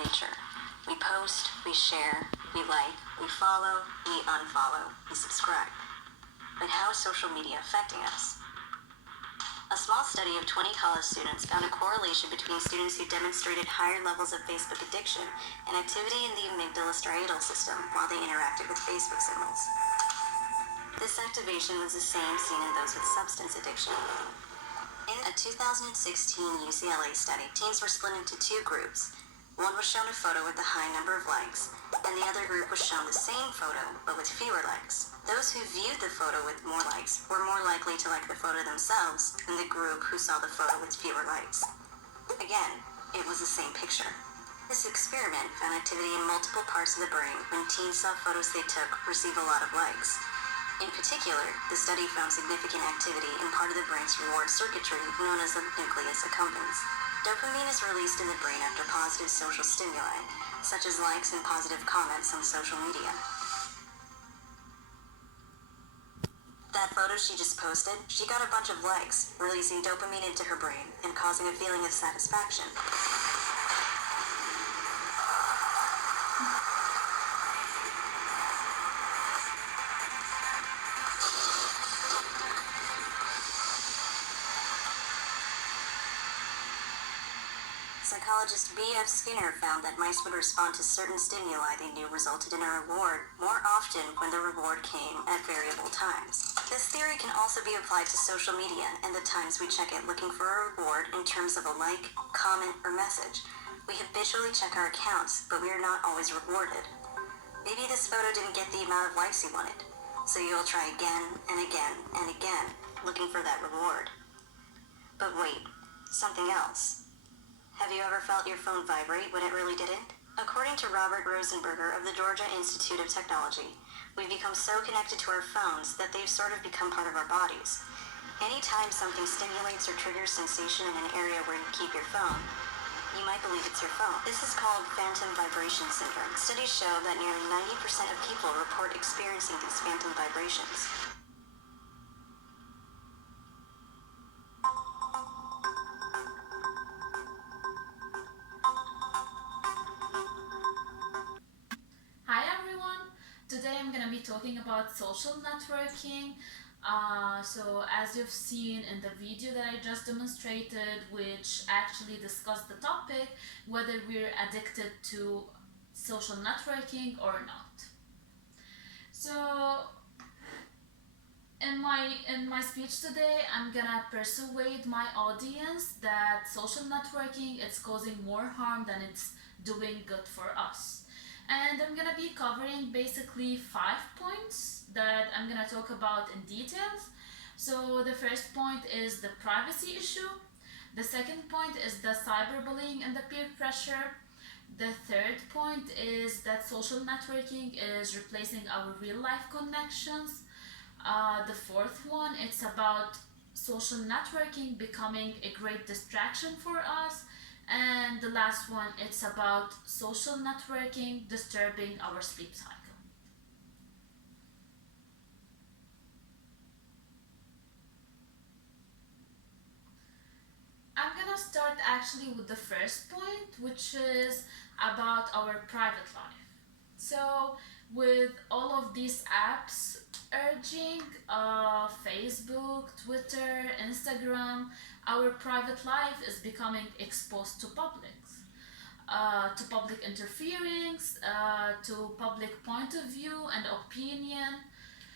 nature. We post, we share, we like, we follow, we unfollow, we subscribe. But how is social media affecting us? A small study of 20 college students found a correlation between students who demonstrated higher levels of Facebook addiction and activity in the amygdala striatal system while they interacted with Facebook signals. This activation was the same seen in those with substance addiction. In a 2016 UCLA study, teens were split into two groups. One was shown a photo with a high number of likes, and the other group was shown the same photo, but with fewer likes. Those who viewed the photo with more likes were more likely to like the photo themselves than the group who saw the photo with fewer likes. Again, it was the same picture. This experiment found activity in multiple parts of the brain when teens saw photos they took receive a lot of likes. In particular, the study found significant activity in part of the brain's reward circuitry known as the nucleus accumbens. Dopamine is released in the brain after positive social stimuli, such as likes and positive comments on social media. That photo she just posted, she got a bunch of likes, releasing dopamine into her brain and causing a feeling of satisfaction. Psychologist B.F. Skinner found that mice would respond to certain stimuli they knew resulted in a reward more often when the reward came at variable times. This theory can also be applied to social media and the times we check it looking for a reward in terms of a like, comment, or message. We habitually check our accounts, but we are not always rewarded. Maybe this photo didn't get the amount of likes you wanted, so you'll try again and again and again, looking for that reward. But wait, something else. Have you ever felt your phone vibrate when it really didn't? According to Robert Rosenberger of the Georgia Institute of Technology, we've become so connected to our phones that they've sort of become part of our bodies. Anytime something stimulates or triggers sensation in an area where you keep your phone, you might believe it's your phone. This is called phantom vibration syndrome. Studies show that nearly 90% of people report experiencing these phantom vibrations. Today I'm going to be talking about social networking. So as you've seen in the video that I just demonstrated, which actually discussed the topic, whether we're addicted to social networking or not. So in my speech today, I'm gonna persuade my audience that social networking is causing more harm than it's doing good for us. And I'm gonna be covering basically 5 points that I'm gonna talk about in details. So the first point is the privacy issue. The second point is the cyberbullying and the peer pressure. The third point is that social networking is replacing our real life connections. The fourth one, it's about social networking becoming a great distraction for us. And the last one, it's about social networking disturbing our sleep cycle. I'm gonna start actually with the first point, which is about our private life. So with all of these apps urging Facebook, Twitter, Instagram, our private life is becoming exposed to public interference, to public point of view and opinion.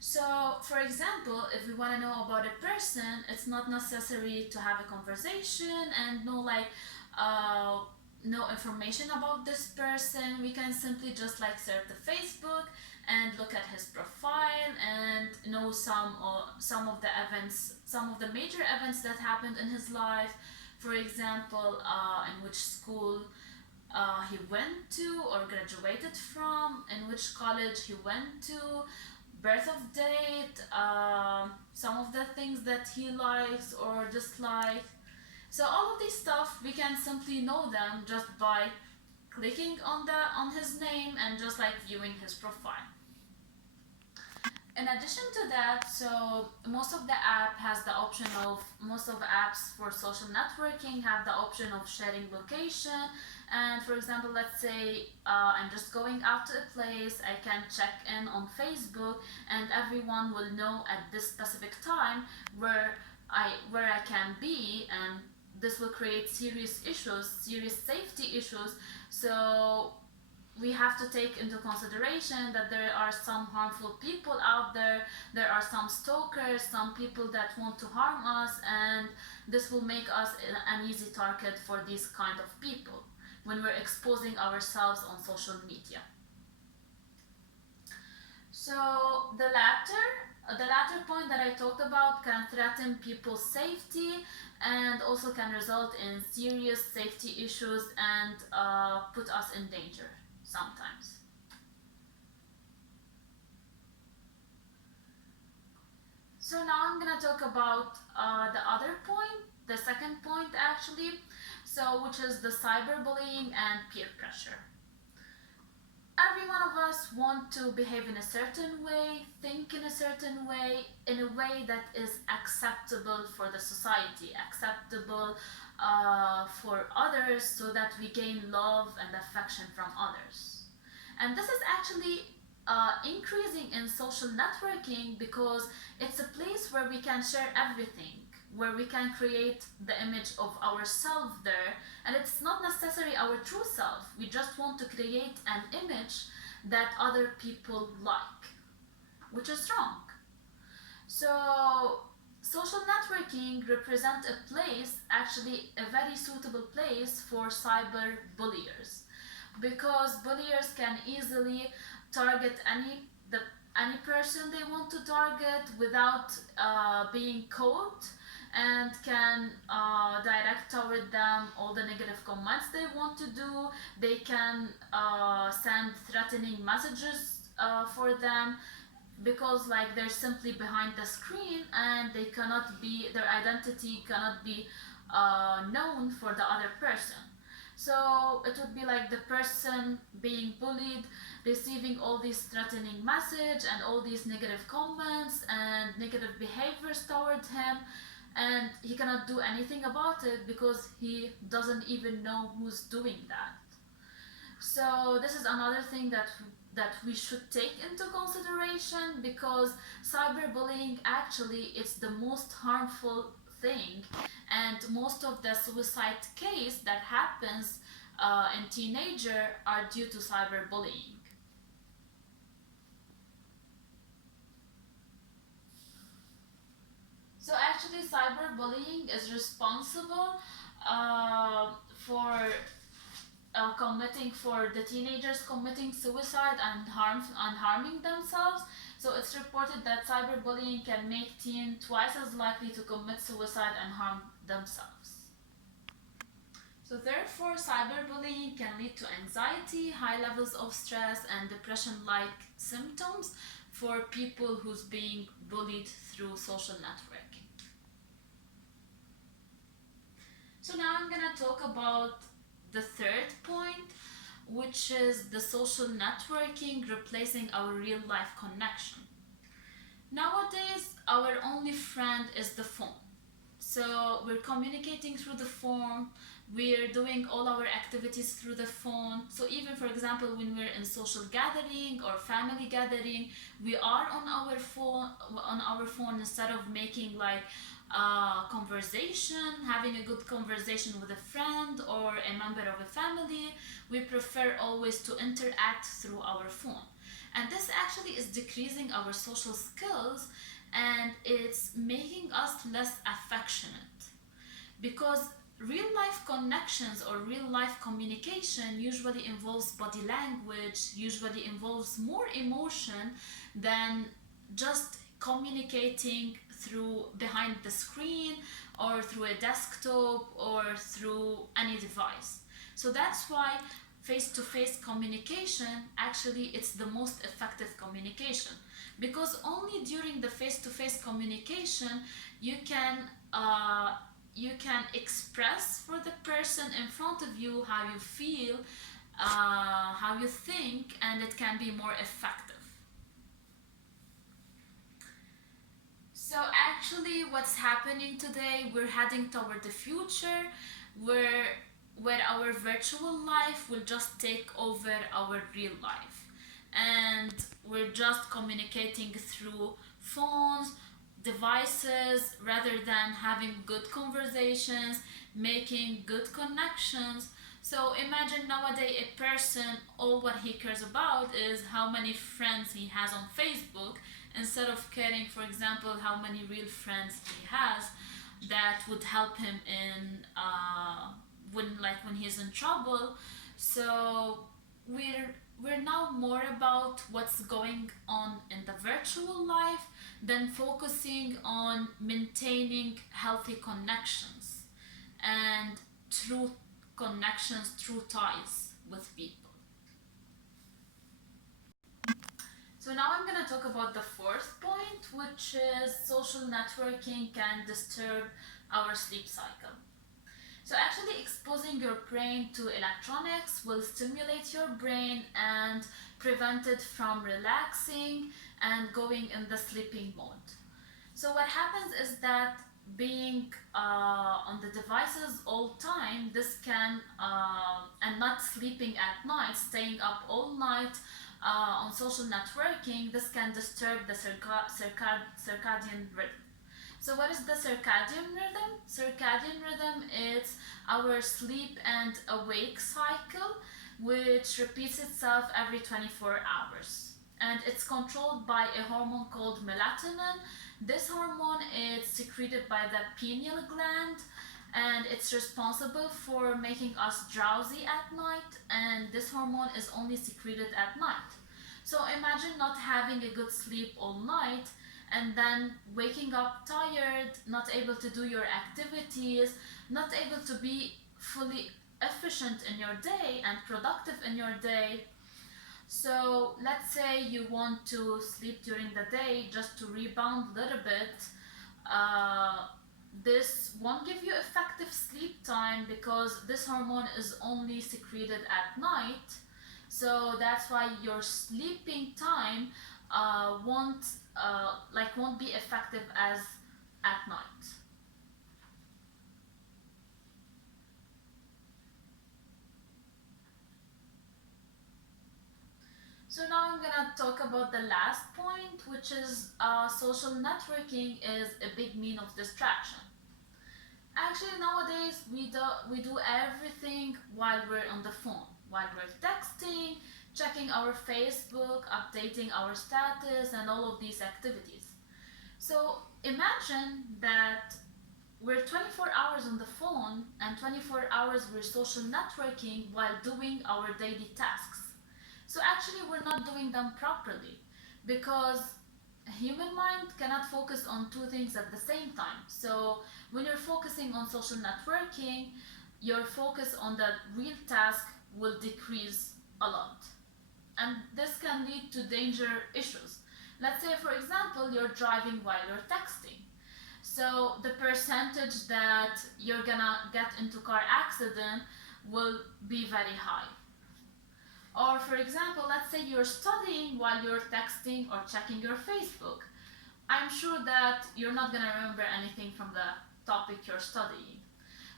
So, for example, if we want to know about a person, it's not necessary to have a conversation and no information about this person. We can simply just surf the Facebook and look at his profile and know some of the events, some of the major events that happened in his life. For example, in which school he went to or graduated from, in which college he went to, birth of date, some of the things that he likes or dislikes. So all of these stuff, we can simply know them just by clicking on his name and just viewing his profile. In addition to that, so most of the apps for social networking have the option of sharing location. And for example, let's say I'm just going out to a place, I can check in on Facebook, and everyone will know at this specific time where I can be, and this will create serious issues, serious safety issues. So we have to take into consideration that there are some harmful people out there, there are some stalkers, some people that want to harm us, and this will make us an easy target for these kind of people when we're exposing ourselves on social media. So the latter point that I talked about can threaten people's safety and also can result in serious safety issues and put us in danger sometimes. So now I'm gonna talk about the other point, the second point actually, so which is the cyberbullying and peer pressure. Every one of us want to behave in a certain way, think in a certain way, in a way that is acceptable for the society, acceptable for others, so that we gain love and affection from others. And this is actually increasing in social networking because it's a place where we can share everything, where we can create the image of ourselves there, and it's not necessarily our true self. We just want to create an image that other people like, which is wrong. So social networking represents a place, actually a very suitable place for cyber bulliers, because bulliers can easily target any person they want to target without being caught, and can direct toward them all the negative comments they want to do. They can send threatening messages for them, because like they're simply behind the screen and their identity cannot be known for the other person. So it would be like the person being bullied, receiving all these threatening message and all these negative comments and negative behaviors toward him, and he cannot do anything about it because he doesn't even know who's doing that. So this is another thing that we should take into consideration, because cyberbullying actually is the most harmful thing, and most of the suicide case that happens in teenager are due to cyberbullying. So actually, cyberbullying is responsible for for the teenagers committing suicide and harming themselves. So it's reported that cyberbullying can make teens twice as likely to commit suicide and harm themselves. So therefore, cyberbullying can lead to anxiety, high levels of stress, and depression-like symptoms for people who's being bullied through social networking. So now I'm gonna talk about the third point, which is the social networking replacing our real life connection. Nowadays, our only friend is the phone. So we're communicating through the phone, we're doing all our activities through the phone. So even for example, when we're in social gathering or family gathering, we are on our phone instead of making like conversation, having a good conversation with a friend or a member of a family. We prefer always to interact through our phone. And this actually is decreasing our social skills, and it's making us less affectionate, because real life connections or real life communication usually involves body language, usually involves more emotion than just communicating through behind the screen or through a desktop or through any device. So that's why face-to-face communication actually it's the most effective communication, because only during the face-to-face communication you can express for the person in front of you how you feel, how you think, and it can be more effective. So actually what's happening today, we're heading toward the future where our virtual life will just take over our real life. And we're just communicating through phones, devices, rather than having good conversations, making good connections. So imagine nowadays a person, all what he cares about is how many friends he has on Facebook, instead of caring, for example, how many real friends he has that would help him in when he's in trouble. So we're now more about what's going on in the virtual life than focusing on maintaining healthy connections and true connections, true ties with people. So now I'm going to talk about the fourth point, which is social networking can disturb our sleep cycle. So actually exposing your brain to electronics will stimulate your brain and prevent it from relaxing and going in the sleeping mode. So what happens is that being on the devices all time, this can and not sleeping at night, staying up all night on social networking, this can disturb the circadian rhythm. So what is the circadian rhythm? Circadian rhythm is our sleep and awake cycle, which repeats itself every 24 hours. And it's controlled by a hormone called melatonin. This hormone is secreted by the pineal gland, and it's responsible for making us drowsy at night, and this hormone is only secreted at night. So imagine not having a good sleep all night and then waking up tired, not able to do your activities, not able to be fully efficient in your day and productive in your day. So let's say you want to sleep during the day just to rebound a little bit. This won't give you effective sleep time because this hormone is only secreted at night. So that's why your sleeping time won't be effective as at night. So now I'm gonna talk about the last point, which is social networking is a big mean of distraction. Actually, nowadays we do everything while we're on the phone, while we're texting, checking our Facebook, updating our status, and all of these activities. So imagine that we're 24 hours on the phone and 24 hours we're social networking while doing our daily tasks. So actually, we're not doing them properly because a human mind cannot focus on two things at the same time. So when you're focusing on social networking, your focus on the real task will decrease a lot. And this can lead to danger issues. Let's say, for example, you're driving while you're texting. So the percentage that you're gonna get into car accident will be very high. Or for example, let's say you're studying while you're texting or checking your Facebook. I'm sure that you're not gonna remember anything from the topic you're studying.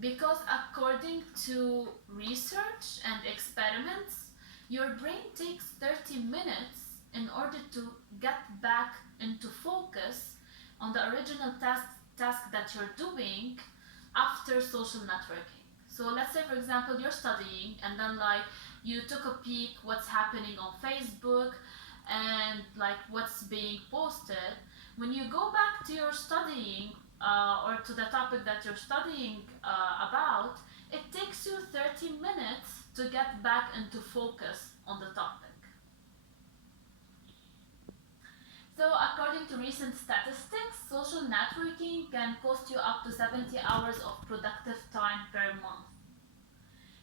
Because according to research and experiments, your brain takes 30 minutes in order to get back into focus on the original task that you're doing after social networking. So let's say, for example, you're studying and then you took a peek what's happening on Facebook and what's being posted. When you go back to your studying or to the topic that you're studying about, it takes you 30 minutes to get back into focus on the topic. So according to recent statistics, social networking can cost you up to 70 hours of productive time per month.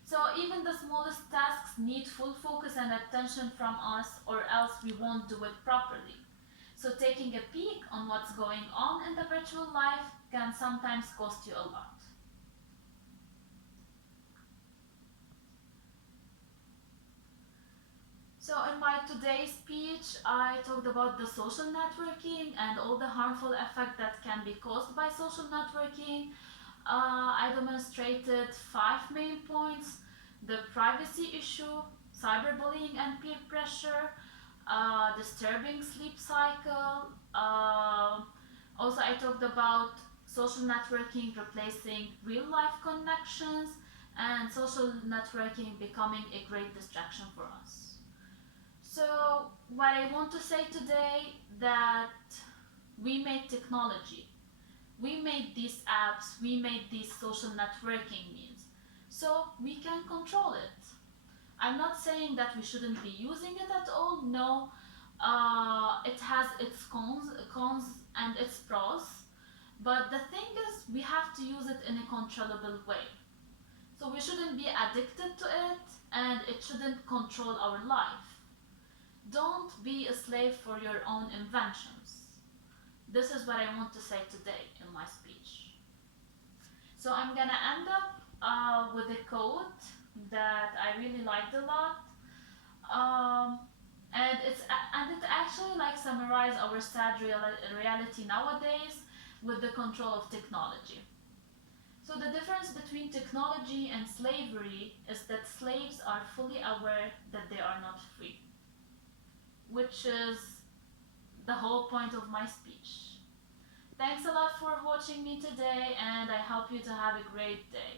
So even the smallest tasks need full focus and attention from us, or else we won't do it properly. So taking a peek on what's going on in the virtual life can sometimes cost you a lot. So in my today's speech, I talked about the social networking and all the harmful effect that can be caused by social networking. I demonstrated 5 main points: the privacy issue, cyberbullying and peer pressure, disturbing sleep cycle. Also, I talked about social networking replacing real life connections and social networking becoming a great distraction for us. So, what I want to say today that we made technology, we made these apps, we made these social networking means, so we can control it. I'm not saying that we shouldn't be using it at all. No, it has its cons and its pros. But the thing is, we have to use it in a controllable way. So we shouldn't be addicted to it, and it shouldn't control our life. Don't be a slave for your own inventions. This is what I want to say today in my speech. So I'm gonna end up with a quote that I really liked a lot, and it actually like summarize our sad reality nowadays with the control of technology. So the difference between technology and slavery is that slaves are fully aware that they are not free, which is the whole point of my speech. Thanks a lot for watching me today, and I hope you to have a great day.